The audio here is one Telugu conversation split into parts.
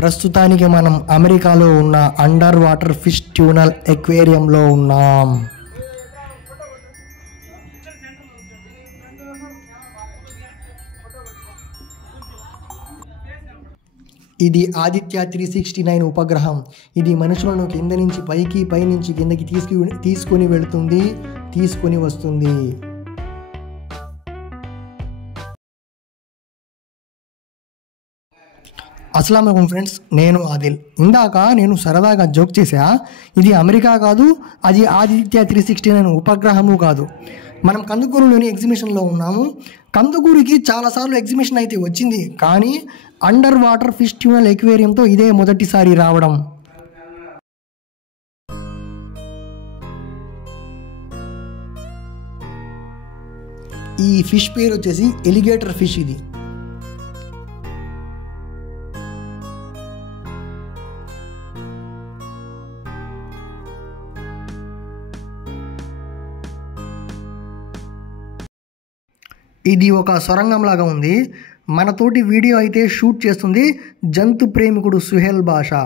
ప్రస్తుతానికి మనం అమెరికాలో ఉన్న అండర్ వాటర్ ఫిష్ ట్యూనల్ ఎక్వేరియంలో ఉన్నాం. ఇది ఆదిత్య 369 ఉపగ్రహం. ఇది మనుషులను కింద నుంచి పైకి, పై నుంచి కిందకి తీసుకొని వస్తుంది. అస్సలాము అలైకుం ఫ్రెండ్స్, నేను ఆదిల్. ఇందాక నేను సరదాగా జోక్ చేశా, ఇది అమెరికా కాదు, అది ఆదిత్య 369 ఉపగ్రహము కాదు. మనం కందుకూరులోని ఎగ్జిబిషన్లో ఉన్నాము. కందుకూరుకి చాలాసార్లు ఎగ్జిబిషన్ అయితే వచ్చింది, కానీ అండర్ వాటర్ ఫిష్ ట్యూనల్ ఎక్వేరియంతో ఇదే మొదటిసారి రావడం. ఈ ఫిష్ పేరు వచ్చేసి ఎలిగేటర్ ఫిష్. ఇది ఒక సొరంగం లాగా ఉంది. మనతోటి వీడియో అయితే షూట్ చేస్తుంది జంతు ప్రేమికుడు సుహేల్ బాషా.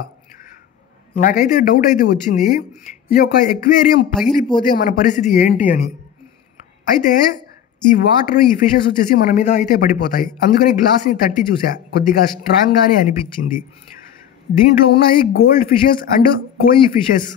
నాకైతే డౌట్ అయితే వచ్చింది, ఈ యొక్క ఎక్వేరియం పగిలిపోతే మన పరిస్థితి ఏంటి అని. అయితే ఈ వాటర్, ఈ ఫిషెస్ వచ్చేసి మన మీద అయితే పడిపోతాయి. అందుకని గ్లాస్ని తట్టి చూసా, కొద్దిగా స్ట్రాంగ్గానే అనిపించింది. దీంట్లో ఉన్నాయి గోల్డ్ ఫిషెస్ అండ్ కోయి ఫిషెస్.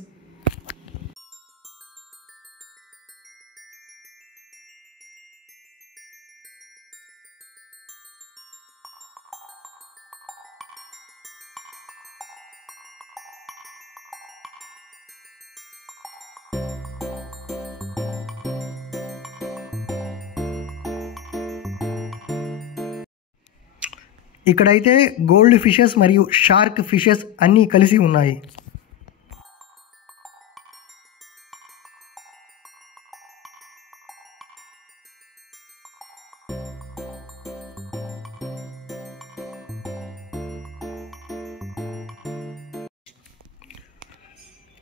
ఇక్కడైతే గోల్డ్ ఫిషెస్ మరియు షార్క్ ఫిషెస్ అన్నీ కలిసి ఉన్నాయి.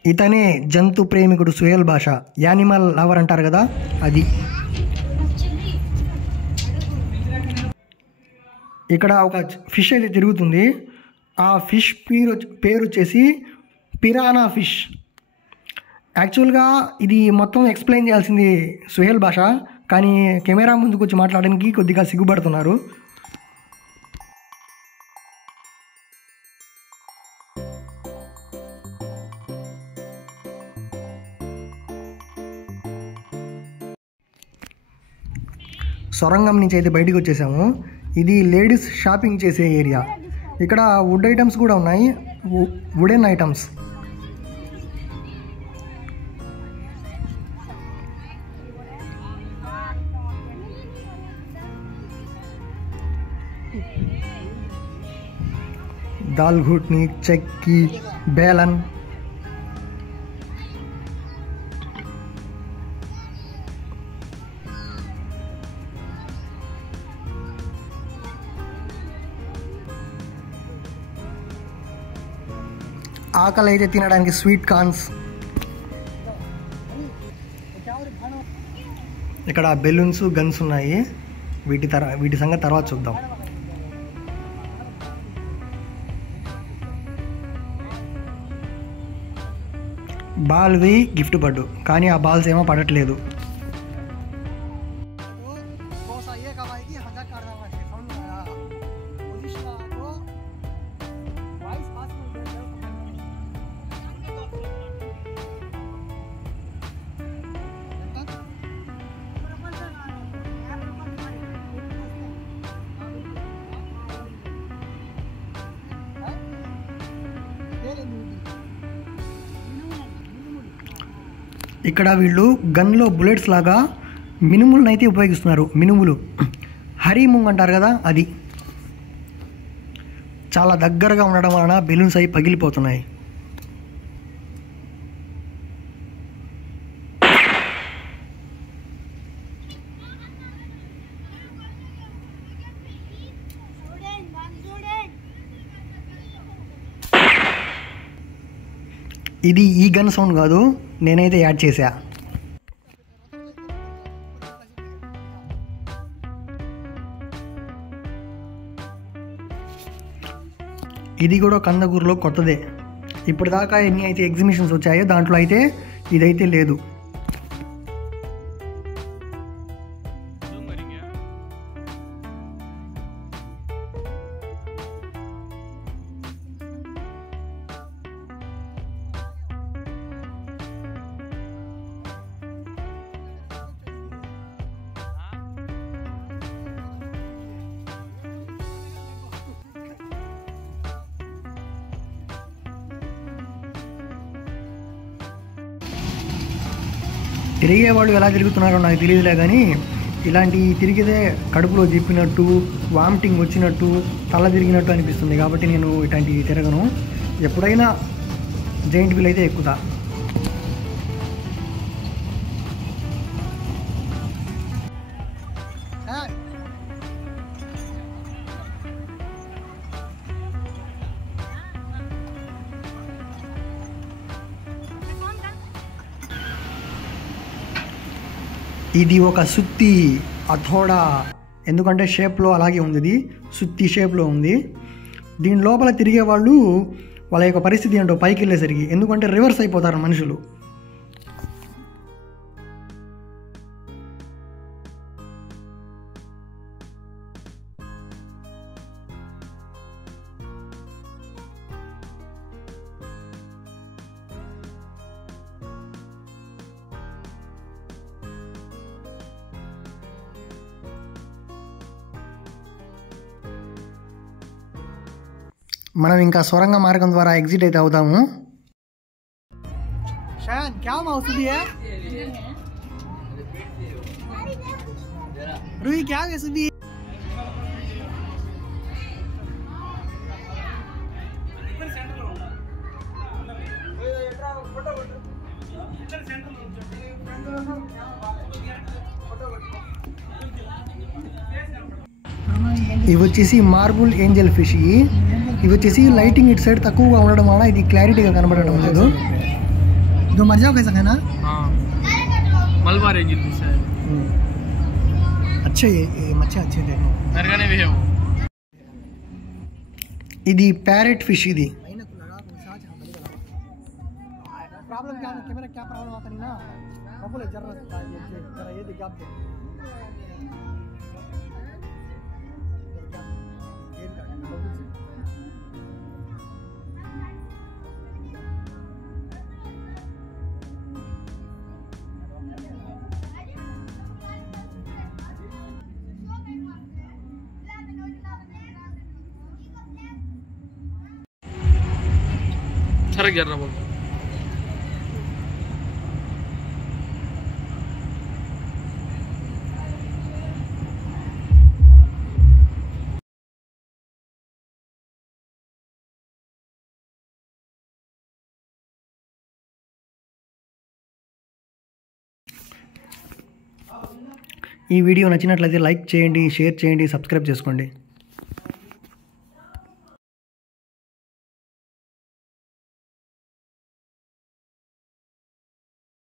ఇతనే జంతు ప్రేమికుడు సుహేల్ బాషా, యానిమల్ లవర్ అంటారు కదా, అది. ఇక్కడ ఒక ఫిష్ అయితే తిరుగుతుంది. ఆ ఫిష్ పేరు వచ్చేసి పిరానా ఫిష్. యాక్చువల్గా ఇది మొత్తం ఎక్స్ప్లెయిన్ చేయాల్సింది సుహేల్ బాషా, కానీ కెమెరా ముందుకు వచ్చి మాట్లాడడానికి కొద్దిగా సిగ్గుపడుతున్నారు. సొరంగం నుంచి అయితే బయటకు వచ్చేసాము. ఇది లేడీస్ షాపింగ్ చేసే ఏరియా. ఇక్కడ వుడ్ ఐటమ్స్ కూడా ఉన్నాయి, వుడెన్ ఐటమ్స్. దాల్ ఘుట్ని, చెక్కి, బేలన్. ఆకలి అయితే తినడానికి స్వీట్ కార్న్స్. ఇక్కడ బెలూన్స్, గన్స్ ఉన్నాయి. వీటి సంగతి తర్వాత చూద్దాం. బాల్వి గిఫ్ట్ పడ్డు, కానీ ఆ బాల్స్ ఏమో పడట్లేదు. ఇక్కడ వీళ్ళు గన్లో బుల్లెట్స్ లాగా మినుములను అయితే ఉపయోగిస్తున్నారు. మినుములు, హరిముంగ్ అంటారు కదా, అది. చాలా దగ్గరగా ఉండడం వలన బెలూన్స్ అవి పగిలిపోతున్నాయి. ఇది ఈ గన్ సౌండ్ కాదు, నేనైతే యాడ్ చేశా. ఇది కూడా కందకూరులో కొత్తదే. ఇప్పటిదాకా ఎన్ని అయితే ఎగ్జిబిషన్స్ వచ్చాయో దాంట్లో అయితే ఇదైతే లేదు. తిరిగేవాళ్ళు ఎలా తిరుగుతున్నారో నాకు తెలియదులే, కానీ ఇలాంటి తిరిగితే కడుపులో తిప్పినట్టు, వామిటింగ్ వచ్చినట్టు, తల తిరిగినట్టు అనిపిస్తుంది. కాబట్టి నేను ఇట్లాంటివి తిరగను. ఎప్పుడైనా జైంట్ వీల్ అయితే ఎక్కుతా. ఇది ఒక సుత్తి అథోడా, ఎందుకంటే షేప్లో అలాగే ఉంది. ఇది సుత్తి షేప్లో ఉంది. దీని లోపల తిరిగే వాళ్ళు వాళ్ళ యొక్క పరిస్థితి ఏంటో పైకి వెళ్ళేసరికి, ఎందుకంటే రివర్స్ అయిపోతారు మనుషులు. మనం ఇంకా సొరంగ మార్గం ద్వారా ఎగ్జిట్ అయితే అవుతాము. ఇవి వచ్చేసి మార్బుల్ ఏంజల్ ఫిష్. ఇవి వచ్చేసి లైటింగ్ ఇటు సైడ్ తక్కువగా ఉండడం వల్ల ఇది క్లారిటీగా కనబడడం లేదు. ఇదో మర్జా కైనా మల్బార్ ఏంజల్ ఫిష్ అచ్చా మచ్చా అచ్చే देखो. ఇది ప్యారెట్ ఫిష్. ఇది ప్రాబ్లం क्या कैमरा क्या प्रॉब्लम आता नहीं ना बोले जरा ये दिखा दे. సరే జర్రా బాబు. ఈ వీడియో నచ్చినట్లయితే లైక్ చేయండి, షేర్ చేయండి, సబ్స్క్రైబ్ చేసుకోండి.